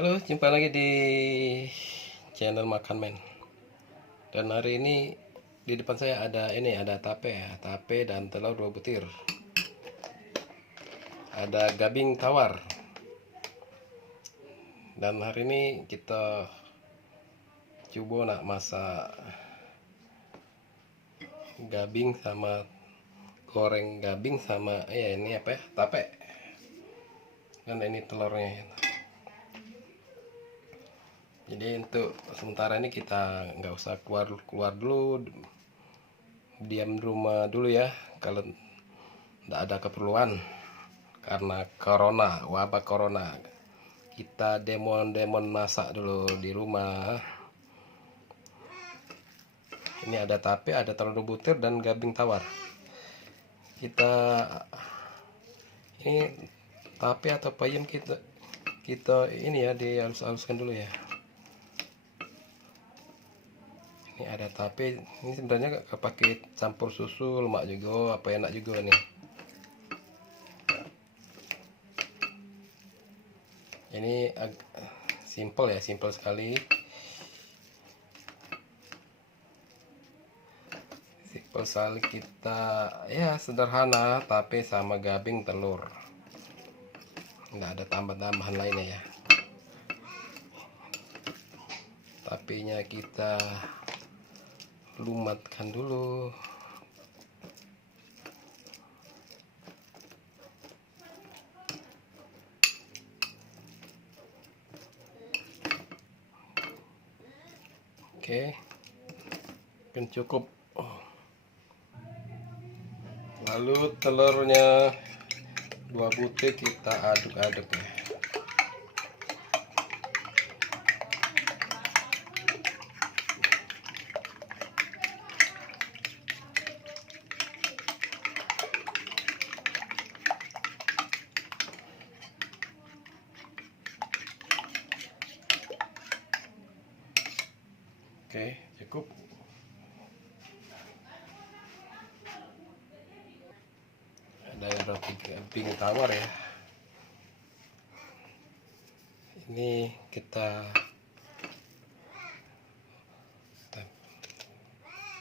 Halo, jumpa lagi di channel Makan Men. Dan hari ini di depan saya ada tape dan telur 2 butir. Ada gabing tawar. Dan hari ini kita coba nak masak gabing sama goreng gabing sama ini tape. Dan ini telurnya. Jadi untuk sementara ini kita nggak usah keluar dulu, diam di rumah dulu ya kalau tidak ada keperluan karena wabah corona. Kita demon masak dulu di rumah. Ini ada tape, ada telur butir dan gabing tawar. Ini tape atau payam kita ini ya dihalus-haluskan dulu ya. Ini ada tape, ini sebenarnya pakai campur susu, lemak juga, apa enak juga nih. Ini simple sekali. Simple sekali kita ya, sederhana, tape sama gabing telur. Nggak ada tambahan lainnya ya. Tapenya kita lumatkan dulu. Oke, mungkin cukup. Lalu telurnya 2 butir kita aduk-aduk ya. Oke, cukup. Ada roti gabing tawar ya. Ini kita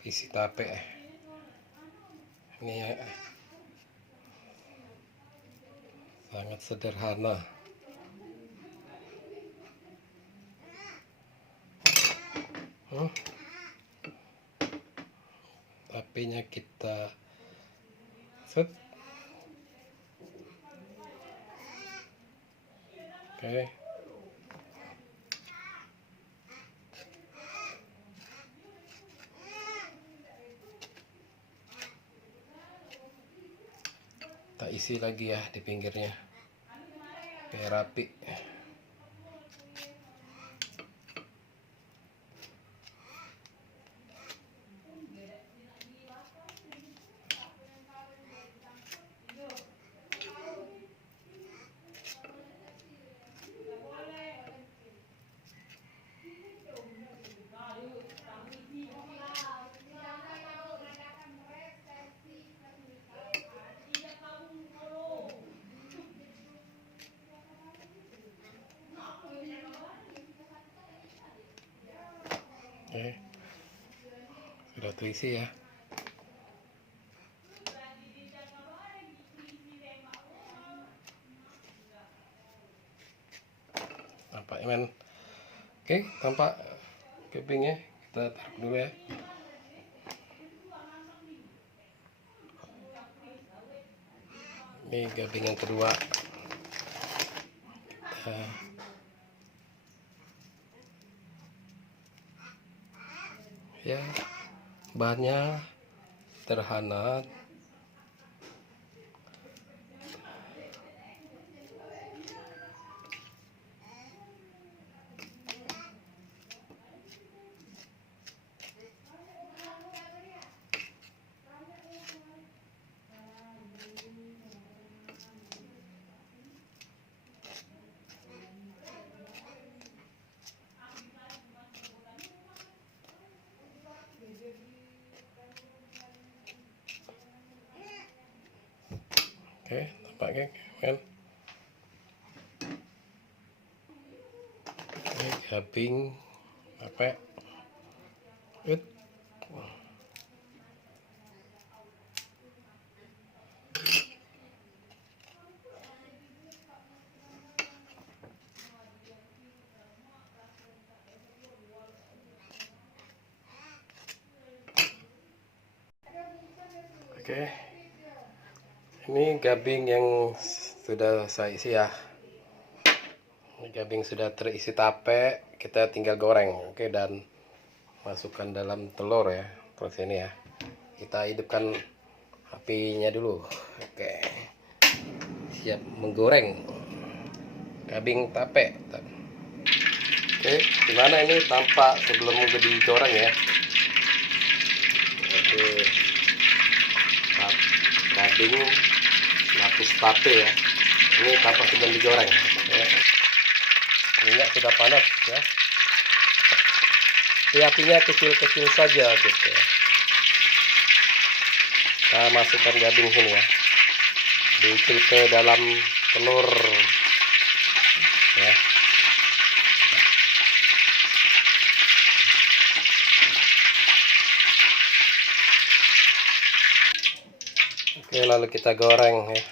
isi tape. Ini ya, sangat sederhana. Tapenya kita set. Oke. Kita isi lagi ya di pinggirnya biar rapi. Oke, sudah terisi ya. Nampaknya men. Oke, tampak gabingnya kita taruh dulu ya. Ini gabing yang kedua. Ya, bahannya sederhana. Oke, tampaknya kan. Gabing apa? Oke, ini gabing yang sudah saya isi ya. Ini gabing sudah terisi tape, kita tinggal goreng. Oke, dan masukkan dalam telur ya, terus ini ya. Kita hidupkan apinya dulu. Oke, siap menggoreng gabing tape. Oke, gimana ini tampak sebelum digoreng ya? Oke, gabing lapis tape ya. Ini tampak sebelum digoreng. Ya. Minyak sudah panas ya. Apinya kecil-kecil saja gitu ya. Kita masukkan gabing sini ya. Diisi ke dalam telur ya. Oke, lalu kita goreng ya.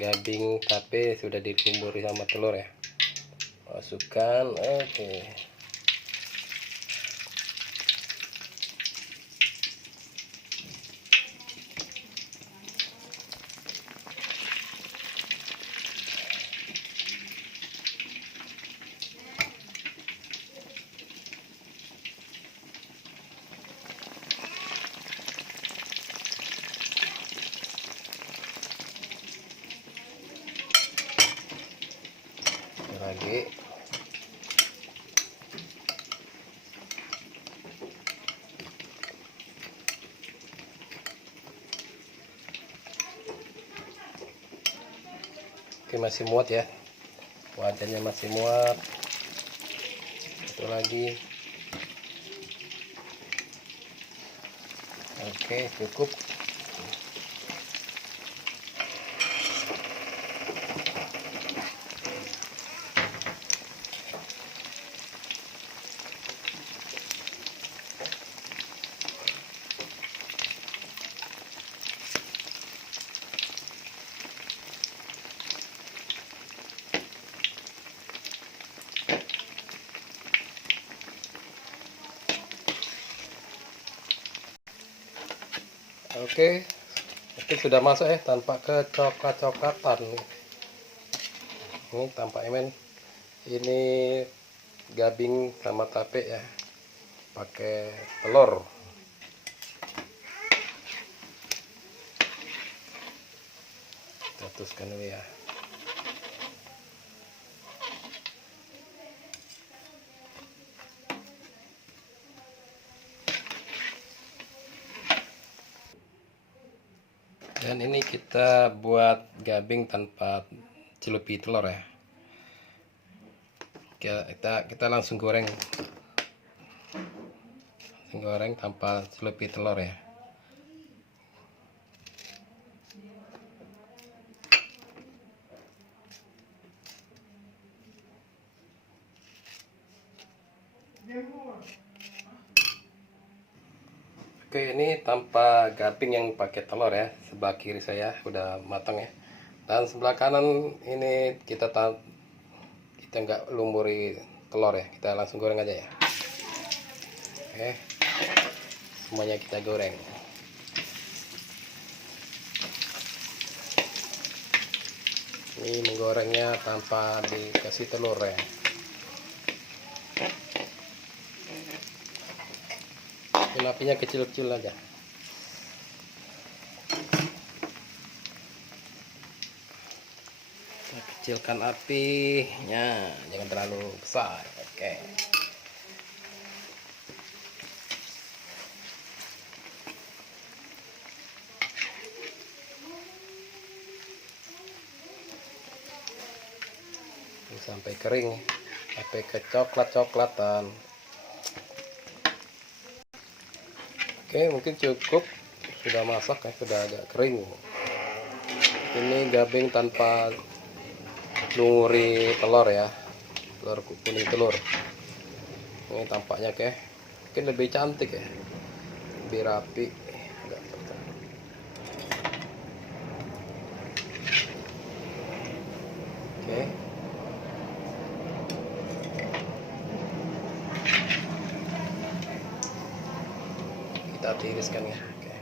Gabing tape sudah dikumburi sama telur ya. Masukkan, oke. Lagi oke, masih muat ya, wadahnya masih muat. Satu lagi, oke, cukup. Oke, itu sudah masuk ya, tanpa kecoklat-coklatan. Ini tampaknya men, ini gabing sama tape ya, pakai telur. Kita tutuskan dulu ya. Dan ini kita buat gabing tanpa celupi telur ya. Kita langsung goreng tanpa celupi telur ya. Oke, ini tanpa gabing yang pakai telur ya. Sebelah kiri saya udah matang ya. Dan sebelah kanan ini kita nggak lumuri telur ya. Kita langsung goreng aja ya. Oke, semuanya kita goreng. Ini menggorengnya tanpa dikasih telur ya. Apinya kecil-kecil aja. Kita kecilkan apinya, jangan terlalu besar. Oke. Sampai kering, sampai kecoklat-coklatan. Oke, mungkin cukup, sudah masak ya, sudah agak kering. Ini gabing tanpa lumuri telur ya. telur kuning telur. Ini tampaknya kayak mungkin lebih cantik ya, lebih rapi. Oke. Kita tiriskan ya. Oke.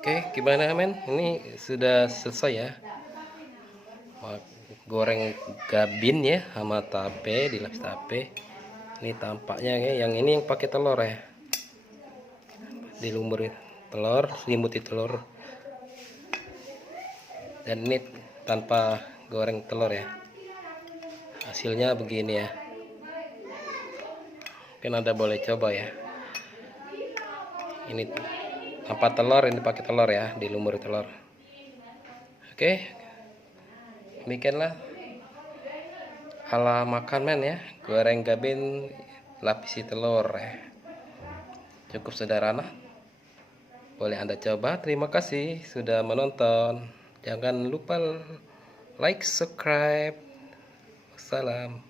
Oke, gimana men? Ini sudah selesai ya. Goreng gabin ya sama tape, dilapis tape. Ini tampaknya ya, yang ini yang pakai telur ya. Dilumuri telur, selimuti telur. Dan ini tanpa goreng telur ya. Hasilnya begini ya. Mungkin Anda boleh coba ya. Ini tanpa telur, ini pakai telur ya, dilumuri telur. Oke, demikianlah ala makan men ya, goreng gabin lapisi telur ya. Cukup sederhana, boleh Anda coba. Terima kasih sudah menonton. Jangan lupa like, subscribe. Salam.